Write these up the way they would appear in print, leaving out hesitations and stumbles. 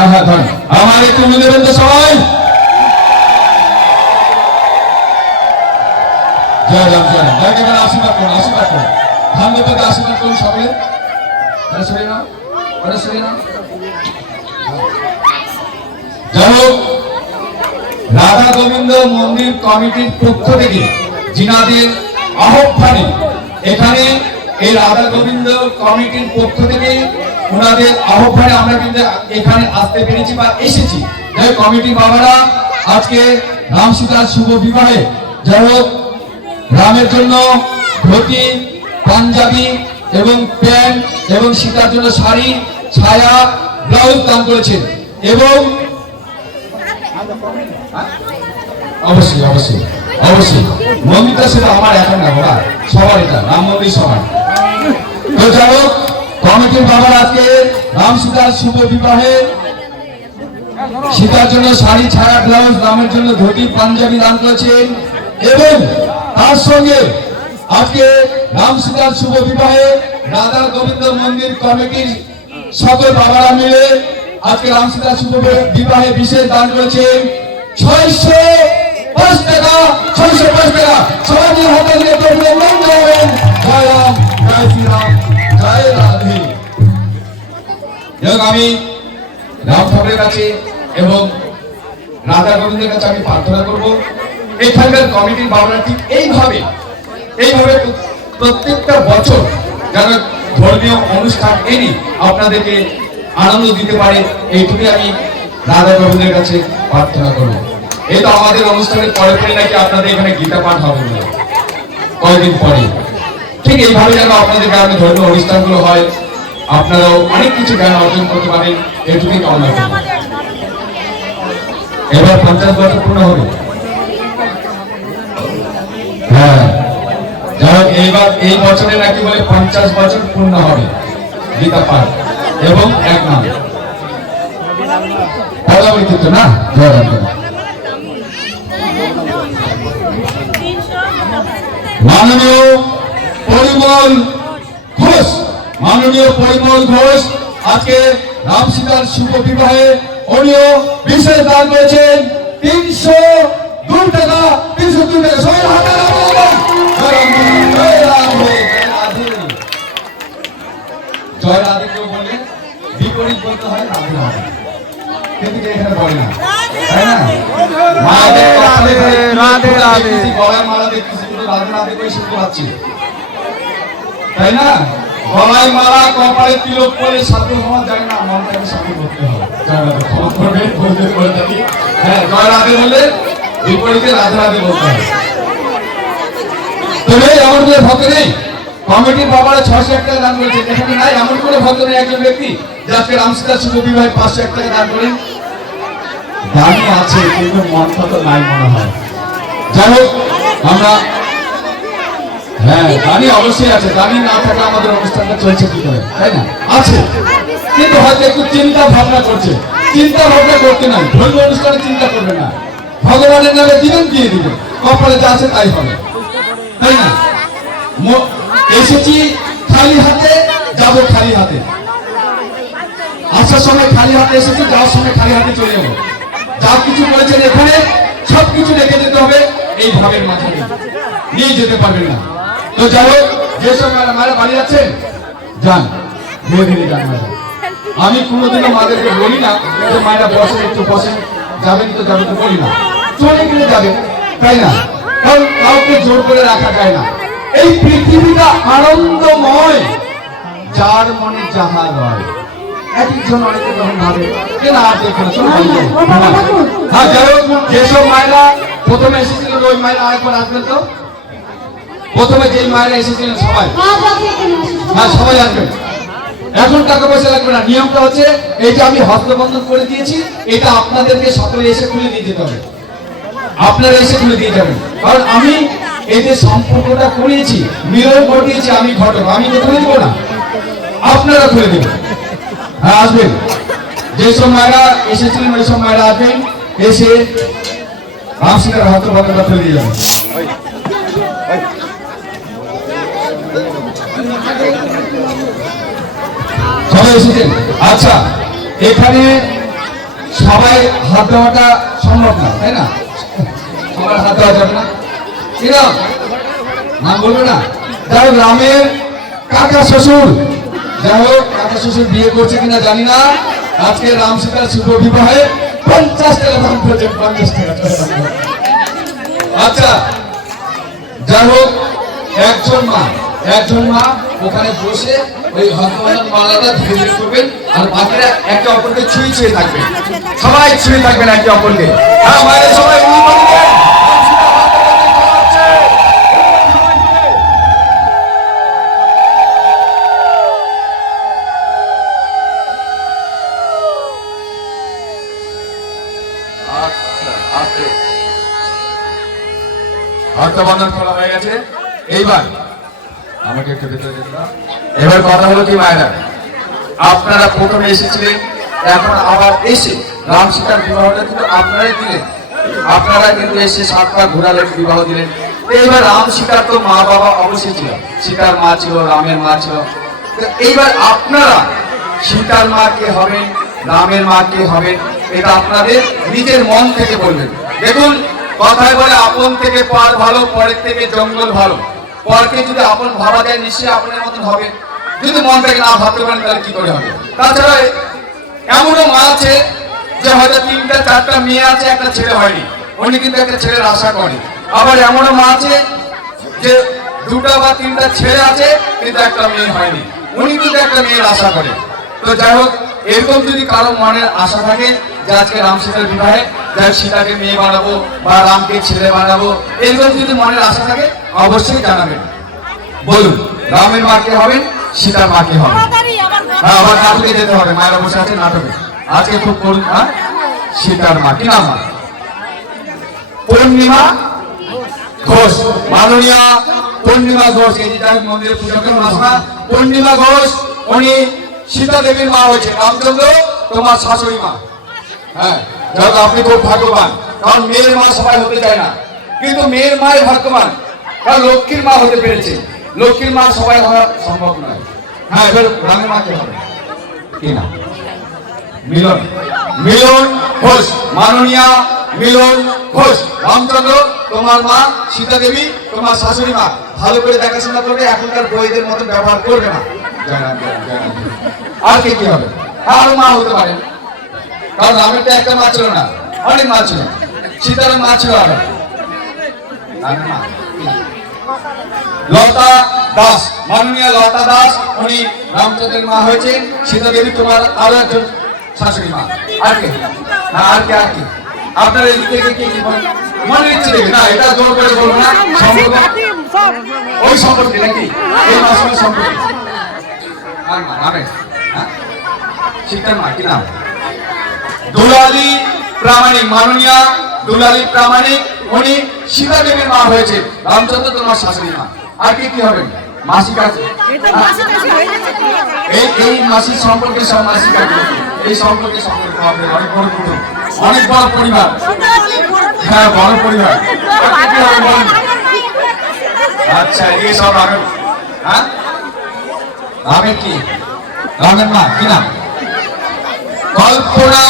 হ্যাঁ হ্যাঁ ধরেন আমার একটু তুলে দেবেন তো সবাই। জয় রাম জয় রাম। জয় দেবেন, আশীর্বাদ করুন, আশীর্বাদ করুন, ধান দেবতাকে আশীর্বাদ করুন সকলে। সরে না, সরে না। যাই হোক, রাধা গোবিন্দ মন্দির কমিটির পক্ষ থেকে জিনাদের আহ্বানে এখানে এই রাধা গোবিন্দ কমিটির পক্ষ থেকে ওনাদের আহ্বানে আমরা কিন্তু এখানে আসতে পেরেছি বা এসেছি। কমিটির বাবারা আজকে রাম সীতার শুভ বিবাহে যাই হোক রামের জন্য ধুতি, পাঞ্জাবি এবং প্যান্ট এবং সীতার জন্য শাড়ি, ছায়া, ব্লাউজ দান করেছেন। এবং অবশ্যই অবশ্যই অবশ্যই মন্দিরটা সেটা আমার এখন না বাবা, সবার, এটা রাম মন্দির সবার। তো যাই হোক, কমিটির বাবার আজকে রাম সীতার শুভ বিবাহে সীতার জন্য শাড়ি, ছায়া, ব্লাউজ, রামের জন্য ধুতি, পাঞ্জাবি দান করেছেন। এবং তার সঙ্গে আজকে রাম সীতার শুভ বিবাহে রাধা গোবিন্দ মন্দির কমিটির সকল বাবারা মিলে আজকে রাম সীতার শুভ বিবাহে বিশেষ দান করেছেন 605 টাকা। 605 টাকা সবাই মিলে হাতে নিয়ে অভিনন্দন জানাবেন। জয় রাম, জয় শ্রীরাম, জয় রাধে। আমি রাম ঠাকুরের কাছে এবং রাধা গোবিন্দের কাছে আমি প্রার্থনা করব, এখানকার কমিটির বাবারা ঠিক এইভাবে প্রত্যেকটা বছর যারা ধর্মীয় অনুষ্ঠান এনে আপনাদেরকে আনন্দ দিতে পারে, এইটুকুই আমি রাধা গোবিন্দের কাছে প্রার্থনা করব। এই তো আমাদের অনুষ্ঠানের পরে পরে নাকি আপনাদের এখানে গীতা পাঠ হবে না কয়েকদিন পরে, ঠিক এইভাবে যেন আপনাদের গ্রামে ধর্মীয় অনুষ্ঠানগুলো হয়, আপনারাও অনেক কিছু জ্ঞান অর্জন করতে পারেন, এইটুকুই কামনা করব। এবার 50 বছর পূর্ণ হবে। হ্যাঁ, যাই হোক, এইবার এই বছরে নাকি বলে 50 বছর পূর্ণ হবে গীতা পাঠ এবং এক নাম পদাবলিত না। মাননীয় পরিমল ঘোষ, মাননীয় পরিমল ঘোষ আজকে রাম সীতার শুভ বিবাহে উনিও বিশেষ দান করেছেন 302 টাকা। 302 টাকা সবাই হাতে রাখুন। জয় রাধে কেউ বললে বিপরীত বলতে হয় রাধে রাধে, কিন্তু এখানে বলে না, তাই না? রাধে রাধে গলায় মালা দেখতেছি, কিন্তু রাধে রাধে করে শুনতে পাচ্ছি, তাই না? গলায় মালা, কপালে তিলক পরে সাথে হওয়া যায় না, মনটাকে সাথে করতে হবে। জয় রাধে ক্ষমা করবে বলতে বলে থাকি। হ্যাঁ, জয় রাধে বলে বিপরীতে রাধে রাধে বলতে হবে। তবে এমন করে ভক্ত নেই, কমিটির বাবারা 601 টাকা দান করেছে, এখানে নাই এমন করে ভক্ত নেই একজন ব্যক্তি যাকে রাম সীতার শুভ বিবাহে 501 টাকা দান করেন। দানি আছে কিন্তু মনটা তো নাই মনে হয়। যাই হোক, আমরা হ্যাঁ দানি অবশ্যই আছে, দানি না থাকলে আমাদের অনুষ্ঠানটা চলছে কি করে, তাই না? আছে, কিন্তু হয়তো একটু চিন্তা ভাবনা করছে। চিন্তা ভাবনা করতে নাই, ধর্মীয় অনুষ্ঠানে চিন্তা করবে না, ভগবানের নামে দিবেন, দিয়ে দিবেন, কপালে যা আছে তাই হবে, তাই না? এসেছি খালি হাতে, যাব খালি হাতে। আসার সময় খালি হাতে এসেছি, যাওয়ার সময় খালি হাতে চলে যাবো। যা কিছু করেছেন এখানে সবকিছু রেখে যেতে হবে, এই ভাবের মাঝে নিয়ে যেতে পারবেন না। তো যাই হোক, যেসব মায়েরা বাড়ি যাচ্ছেন যান, ধীরে ধীরে যান। আমি কোনোদিনও মাদেরকে বলি না যে মায়েরা বসে, একটু বসে, যাবেন তো যাবেন তো বলি না, চলে গেলে যাবেন, তাই না? কারণ কাউকে জোর করে রাখা যায় না। এই পৃথিবীটা আনন্দময়, যার মনে যাহা রয়। একজন অনেকে যখন ভাবে যে না আর দেখো না, চলো বাড়ি যাই। হ্যাঁ, যাই হোক, যেসব মায়েরা প্রথমে এসেছিলেন ওই মায়েরা আরেকবার আসবেন তো। প্রথমে যেই মায়েরা এসেছিলেন সবাই, হ্যাঁ সবাই আসবেন। এখন টাকা পয়সা লাগবে না, নিয়মটা হচ্ছে এই যে আমি হস্তবন্ধন করে দিয়েছি, এটা আপনাদেরকে সকলে এসে খুলে দিয়ে যেতে হবে। আপনারা এসে খুলে দিয়ে যাবেন, কারণ আমি এই যে সম্পর্কটা করিয়েছি, মিলন ঘটিয়েছি, আমি ঘটক, আমি তো খুলে দেবো না, আপনারা খুলে দেবেন। হ্যাঁ আসবেন, যেসব মায়েরা এসেছিলেন ওই সব মায়েরা আসবেন, এসে রাম সীতার হস্তবন্ধনটা খুলে দিয়ে যাবেন। সবাই এসেছেন? আচ্ছা, এখানে সবাই হাত দেওয়াটা সম্ভব না, তাই না? সবার হাত দেওয়া যাবে না, কিরম নাম বলবে না? যাই হোক রামের কাকা শ্বশুর, যাই হোক কাকা শ্বশুর বিয়ে করছে কিনা জানি না, আজকে রাম সীতার শুভ বিবাহে 50 টাকা দাম করেছে, 50 টাকা। আচ্ছা যাই হোক একজন মা ওখানে বসে ওই হস্তবন্ধন মালাটা ধীরে ধীরে করবেন, আর বাকিরা একে অপরকে ছুঁয়ে থাকবেন, সবাই ছুঁয়ে থাকবেন একে অপরকে। হ্যাঁ মায়ের সবাই হস্তবন্ধন করা হয়ে গেছে। এইবার আমাকে একটু ভিতরে যেতে দাও। এবার কথা হলো কি মায়েরা, আপনারা প্রথমে এসেছিলেন, এখন আবার এসে রাম সীতার বিবাহটা কিন্তু আপনারাই দিলেন, আপনারা কিন্তু এসে 7 পা ঘোরালেন, বিবাহ দিলেন। এইবার রাম সীতার তো মা বাবা অবশ্যই ছিল, সীতার মা ছিল, রামের মা ছিল। এইবার আপনারা সীতার মা কে হবেন, রামের মা কে হবেন, এটা আপনাদের নিজের মন থেকে বলবেন। দেখুন কথায় বলে আপন থেকে পর ভালো, পরের থেকে জঙ্গল ভালো। পরকে যদি আপন ভাবা যায় নিশ্চয়ই আপনার মতন হবে, যদি মন থেকে না ভাবতে পারেন তাহলে কি করে হবে? তাছাড়া এমনও মা আছে যে হয়তো 3টা 4টা মেয়ে আছে, একটা ছেলে হয়নি, উনি কিন্তু একটা ছেলের আশা করে। আবার এমনও মা আছে যে 2টা বা 3টা ছেলে আছে কিন্তু একটা মেয়ে হয়নি, উনি কিন্তু একটা মেয়ের আশা করে। তো যাই হোক এরকম যদি কারো মনের আশা থাকে যে আজকে রাম সীতার বিবাহে যাই সীতাকে মেয়ে বানাবো বা রামকে ছেলে বানাবো, এরকম যদি মনের আশা থাকে অবশ্যই জানাবেন। বলুন রামের মা কে হবেন, সীতার মা কে হবে? হ্যাঁ আবার নাটকে যেতে হবে, মায়ের বসে আছে নাটকে। আজকে খুব করুন। হ্যাঁ সীতার মা কি নাম? পূর্ণিমা ঘোষ, মাননীয়া পূর্ণিমা ঘোষ। এই যে মন্দিরে পুজো করেন আসনা, পূর্ণিমা ঘোষ উনি সীতা দেবীর মা হয়েছে, রামচন্দ্র তোমার শাশুড়ি মা। হ্যাঁ যাক আপনি খুব ভাগ্যবান, কারণ মেয়ের মা সবাই হতে চায় না, কিন্তু মেয়ের মাই ভাগ্যবান, কারণ লক্ষ্মীর মা হতে পেরেছে। লক্ষ্মীর মা সবাই হওয়া সম্ভব নয়। হ্যাঁ এবার রামের মা কে হবে কি না? মিলন ঘোষ, মাননীয়া মিলন ঘোষ। রামচন্দ্র তোমার মা, সীতা দেবী তোমার শাশুড়ি মা। ভালো করে দেখাশোনা করবে, এখনকার বইদের মতো ব্যবহার করবে না। আর কে কি হবে? আরো মা হতে পারে, কারণ রামের তো একটা মা ছিল না, অনেক মা ছিল। সীতার মা ছিল আরো। লতা দাস, মাননীয়া লতা দাস উনি রামচন্দ্রের মা হয়েছে। সীতা দেবী তোমার আরো একজন শাশুড়ি মা। আর কে? না আর কে? আর কি আপনার এই দিকে কে কি বলেন? মনে ইচ্ছে দেখে না, এটা জোর করে বলবো না, সম্পর্ক ওই সম্পর্কে নাকি এই মাসের সম্পর্কে। আর মা নামে সীতার মা কি নাম? দুলালী প্রামাণিক, মাননীয়া দুলালী প্রামাণিক উনি সীতা দেবীর মা হয়েছে। রামচন্দ্র তোমার শাশুড়ি মা। আর কে কি হবেন? মাসিক আছে, এই মাসির সম্পর্কে সব মাসিক আছে, এই সম্পর্কে হবে অনেক বড় কুটুম, অনেক বড় পরিবার। হ্যাঁ বড় পরিবার। আচ্ছা এই সব রামের। হ্যাঁ রামের কি? রামের মা কি নাম? কল্পনা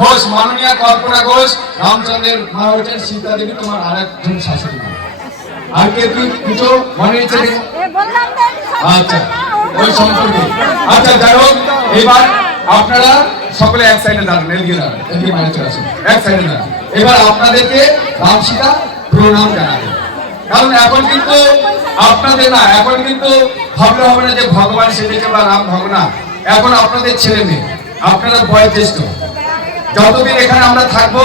ঘোষ, মাননীয়া কল্পনা ঘোষ রামচন্দ্রের মা হচ্ছেন। সীতা দেবী তোমার আর একজন শাশুড়ি মা। আর কে কি কিছু মনে হচ্ছে? আচ্ছা ওই সম্পর্কে। আচ্ছা যাই হোক এবার আপনারা সকলে এক সাইডে দাঁড়ান, এদিকে দাঁড়ান, এদিকে মানে চলে আসেন, এক সাইডে দাঁড়ান। এবার আপনাদেরকে রাম সীতা প্রণাম জানাবেন, কারণ এখন কিন্তু আপনাদের না, এখন কিন্তু ভাবলে হবে না যে ভগবান সেদিকে বা রাম ভগবান। এখন আপনাদের ছেলে মেয়ে, আপনারা বয়োজ্যেষ্ঠ, যতদিন এখানে আমরা থাকবো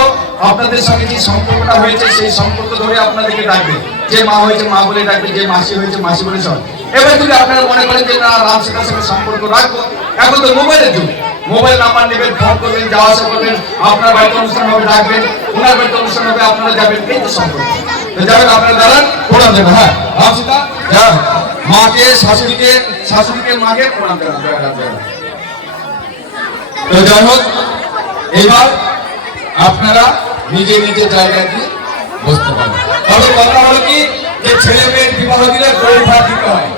আপনাদের সঙ্গে যে সম্পর্কটা হয়েছে সেই সম্পর্ক ধরে আপনাদেরকে ডাকবে। যে মা হয়েছে মা বলে ডাকবে, যে মাসি হয়েছে মাসি বলে সব। এবার যদি আপনারা মনে করেন যে না রাম সীতার সঙ্গে সম্পর্ক রাখবো, এখন তো মোবাইলের যুগ, মোবাইল নাম্বার নেবেন, ফোন করবেন, যাওয়া আসা করবেন, আপনার বাড়িতে অনুষ্ঠান হবে ডাকবেন, ওনার বাড়িতে অনুষ্ঠান হবে আপনারা যাবেন, এই তো সম্পর্ক। যাবেন আপনারা দাঁড়ান, প্রণাম দেবেন। হ্যাঁ রাম সীতা মাকে, শাশুড়িকে, শাশুড়িকে মাকে প্রণাম দেবেন। তো যাই হোক এবার আপনারা নিজে নিজে জায়গায় গিয়ে বসতে পারেন। তবে কথা হলো কি যে ছেলে মেয়ের বিবাহ দিলে বউ ভাত দিতে হয়,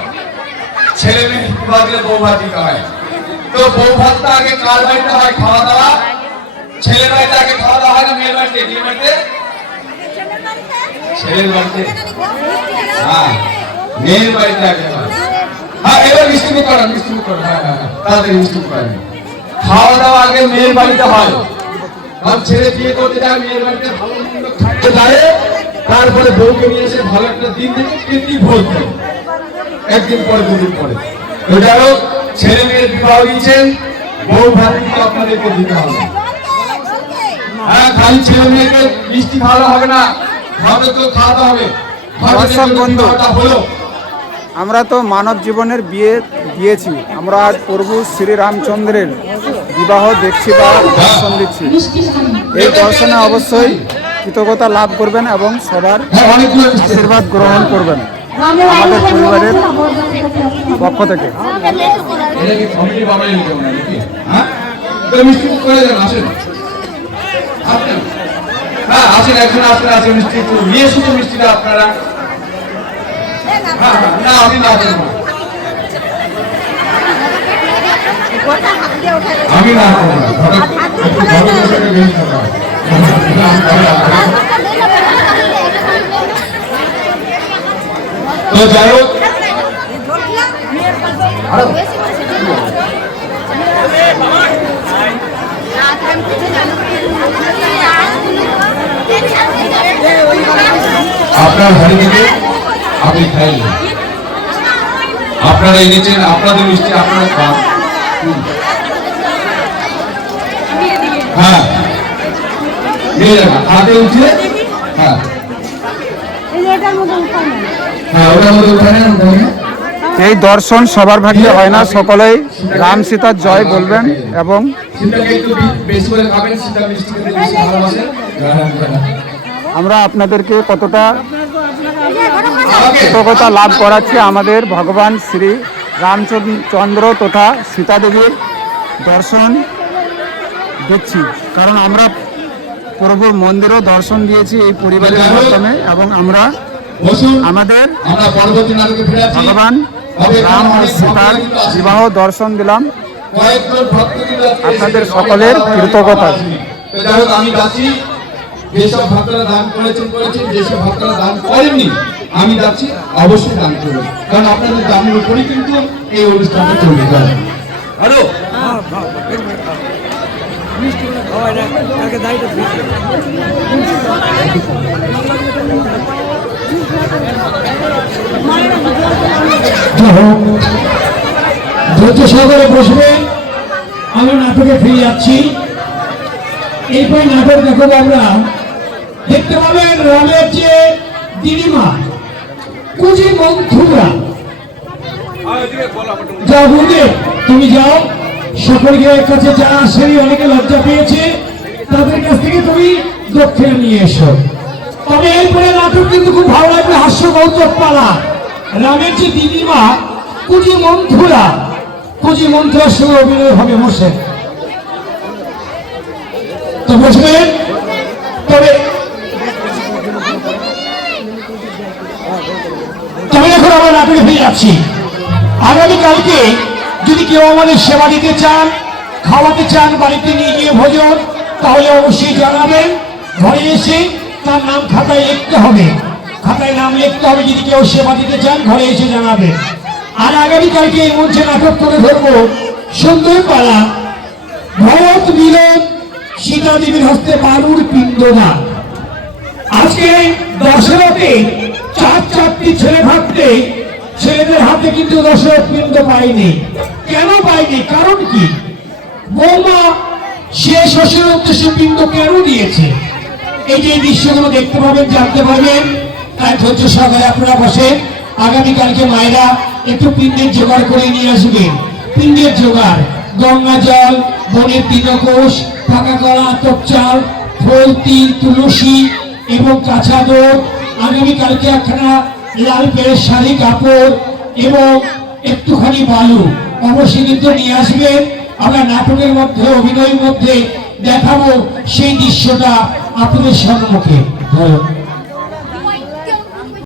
ছেলে মেয়ের বিবাহ দিলে বউ ভাত দিতে হয়। তো বউ ভাতটা আগে কার বাড়িতে হয়? খাওয়া দাওয়া ছেলের বাড়িতে আগে খাওয়া দাওয়া হয় না মেয়ের বাড়িতে? মেয়ের বাড়িতে, ছেলের বাড়িতে, হ্যাঁ মেয়ের বাড়িতে আগে হয়। হ্যাঁ এবার মিষ্টিমুখ করেন, মিষ্টিমুখ করেন, হ্যাঁ হ্যাঁ তাড়াতাড়ি মিষ্টিমুখ করেন। খাওয়া দাওয়া আগে মেয়ের বাড়িতে হয়, আর ছেলে বিয়ে করতে যায় মেয়ের বাড়িতে ভালো মন্দ খাইতে যায়, তারপরে বউকে নিয়ে এসে ভালো একটা দিন থেকে কীর্তি ভোজ দেয়, একদিন পরে দুদিন পরে। তো যাই হোক, ছেলে মেয়ের বিবাহ দিয়েছেন, বউ ভাত কিন্তু আপনাদেরকে দিতে হবে। হ্যাঁ খালি ছেলে মেয়েকে মিষ্টি খাওয়ানো হবে না, ঘরে তো খাওয়াতে হবে। দর্শক বন্ধু, আমরা তো মানব জীবনের বিয়ে দিয়েছি, আমরা আজ প্রভু শ্রী রামচন্দ্রের বিবাহ দেখছি বা দর্শন দিচ্ছি। এই দর্শনে অবশ্যই কৃতজ্ঞতা লাভ করবেন এবং সবার আশীর্বাদ গ্রহণ করবেন আমাদের পরিবারের পক্ষ থেকে। হ্যাঁ আসেন, একজন আসেন, আসেন মিষ্টি নিয়ে শুধু মিষ্টিটা আপনারা। না আমি না দেব, আমি না তো যাই হোক, আপনার ঘরে থেকে আপনি খাইলেন, আপনারা এনেছেন, আপনাদের মিষ্টি আপনারা খান। হ্যাঁ নিয়ে যাবেন হাতে উঠিয়ে, হ্যাঁ হ্যাঁ ওটার মধ্যে উঠায় নেন। এই দর্শন সবার ভাগ্যে হয় না, সকলেই রাম সীতার জয় বলবেন এবং আমরা আপনাদেরকে কতটা কৃতজ্ঞতা লাভ করাচ্ছি আমাদের ভগবান শ্রী রামচন্দ্র তথা সীতা দেবীর দর্শন দেখছি, কারণ আমরা প্রভুর মন্দিরও দর্শন দিয়েছি এই পরিবারের মাধ্যমে এবং আমরা আমাদের ভগবান রাম ও সীতার বিবাহ দর্শন দিলাম আপনাদের সকলের কৃতজ্ঞতা। আমি যাচ্ছি, যেসব ভক্তরা দান করেছেন, যেসব ভক্তরা দান করেননি আমি যাচ্ছি, অবশ্যই দান করবেন, কারণ আপনাদের দানের উপরেই কিন্তু এই অনুষ্ঠানটা চলবে। হ্যালো ধৈর্য সহকারে বসবেন, আমরা নাটকে ফিরে যাচ্ছি। এরপরে নাটক দেখাবো আমরা, দেখতে পাবেন রামের যে দিদিমা কুজি মন্থুরা। যাও গুরুদেব, তুমি যাও, সকলকে কাছে যারা আসেনি, অনেকে লজ্জা পেয়েছে, তাদের কাছ থেকে তুমি দক্ষিণা নিয়ে এসো। তবে এরপরে নাটক কিন্তু খুব ভালো লাগবে, হাস্য কৌতুক পালা। রামের যে দিদিমা কুজি মন্থুরা, কুজি মন্থুরার সঙ্গে অভিনয় হবে, বসে তো বসবেন। তবে এখন আমরা নাটকে ফিরে যাচ্ছি। আগামীকালকে যদি কেউ আমাদের সেবা দিতে চান, খাওয়াতে চান, বাড়িতে নিয়ে গিয়ে ভোজন, তাহলে অবশ্যই জানাবেন। ঘরে এসে তার নাম খাতায় লিখতে হবে, খাতায় নাম লিখতে হবে। যদি কেউ সেবা দিতে চান ঘরে এসে জানাবেন। আর আগামীকালকে এই মঞ্চে নাটক করে ধরবো সুন্দর পালা, ভরত মিলন সীতা দেবীর হস্তে বালুর পিণ্ডদান। আজকে দশরথে চারটি ছেলে থাকতে ছেলেদের হাতে কিন্তু দশরথ পিণ্ড পায়নি। কেন পায়নি, কারণ কি? বৌমা সে শ্বশুরের উদ্দেশ্যে পিণ্ড কেন দিয়েছে, এই যে দৃশ্যগুলো দেখতে পাবেন, জানতে পারবেন। তাই ধৈর্য সহকারে আপনারা বসেন। আগামীকালকে মায়েরা একটু পিণ্ডের জোগাড় করে নিয়ে আসবেন। পিণ্ডের জোগাড় গঙ্গা জল, বনের তৃণকোষ, পাকা কলা, আতপ চাল, ফুল, তিল, তুলসী এবং কাঁচা দুধ। আগামীকালকে একখানা লাল পেড়ের শাড়ি, কাপড় এবং একটুখানি বালু অবশ্যই কিন্তু নিয়ে আসবেন। আমরা নাটকের মধ্যে, অভিনয়ের মধ্যে দেখাবো সেই দৃশ্যটা আপনাদের সম্মুখে।